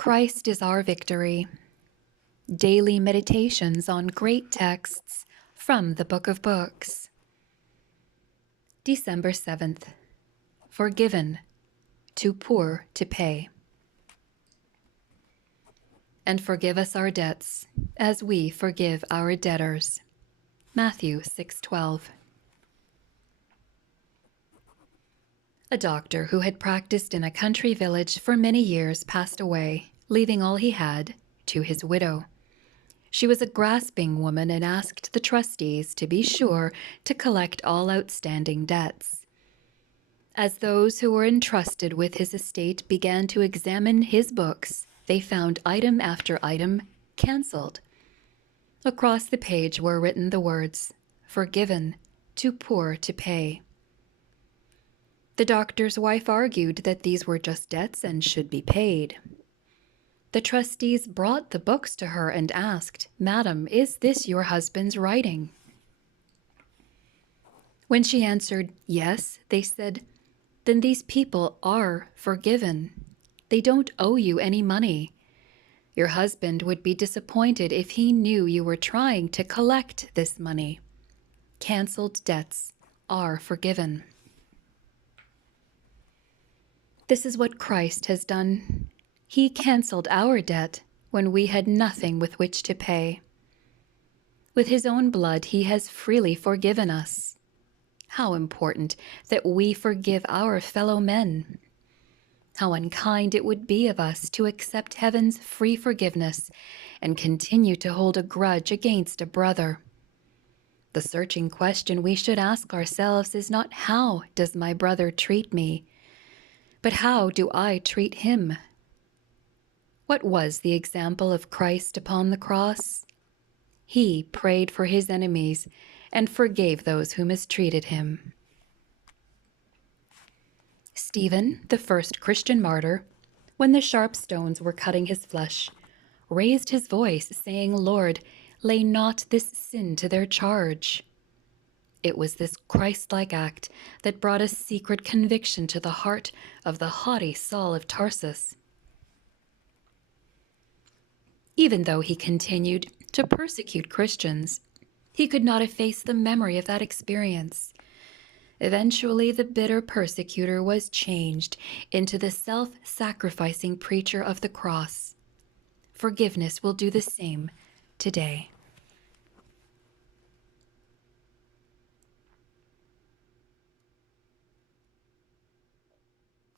Christ is our victory. Daily meditations on great texts from the Book of Books. December 7th. Forgiven, too poor to pay. And forgive us our debts, as we forgive our debtors. Matthew 6:12. A doctor who had practiced in a country village for many years passed away, leaving all he had to his widow. She was a grasping woman and asked the trustees to be sure to collect all outstanding debts. As those who were entrusted with his estate began to examine his books, they found item after item canceled. Across the page were written the words, "Forgiven, too poor to pay." The doctor's wife argued that these were just debts and should be paid. The trustees brought the books to her and asked, "Madam, is this your husband's writing?" When she answered, "Yes," they said, "then these people are forgiven. They don't owe you any money. Your husband would be disappointed if he knew you were trying to collect this money. Canceled debts are forgiven." This is what Christ has done. He canceled our debt when we had nothing with which to pay. With his own blood, he has freely forgiven us. How important that we forgive our fellow men. How unkind it would be of us to accept heaven's free forgiveness and continue to hold a grudge against a brother. The searching question we should ask ourselves is not, how does my brother treat me? But how do I treat him? What was the example of Christ upon the cross? He prayed for his enemies and forgave those who mistreated him. Stephen, the first Christian martyr, when the sharp stones were cutting his flesh, raised his voice, saying, "Lord, lay not this sin to their charge." It was this Christ-like act that brought a secret conviction to the heart of the haughty Saul of Tarsus. Even though he continued to persecute Christians, he could not efface the memory of that experience. Eventually, the bitter persecutor was changed into the self-sacrificing preacher of the cross. Forgiveness will do the same today.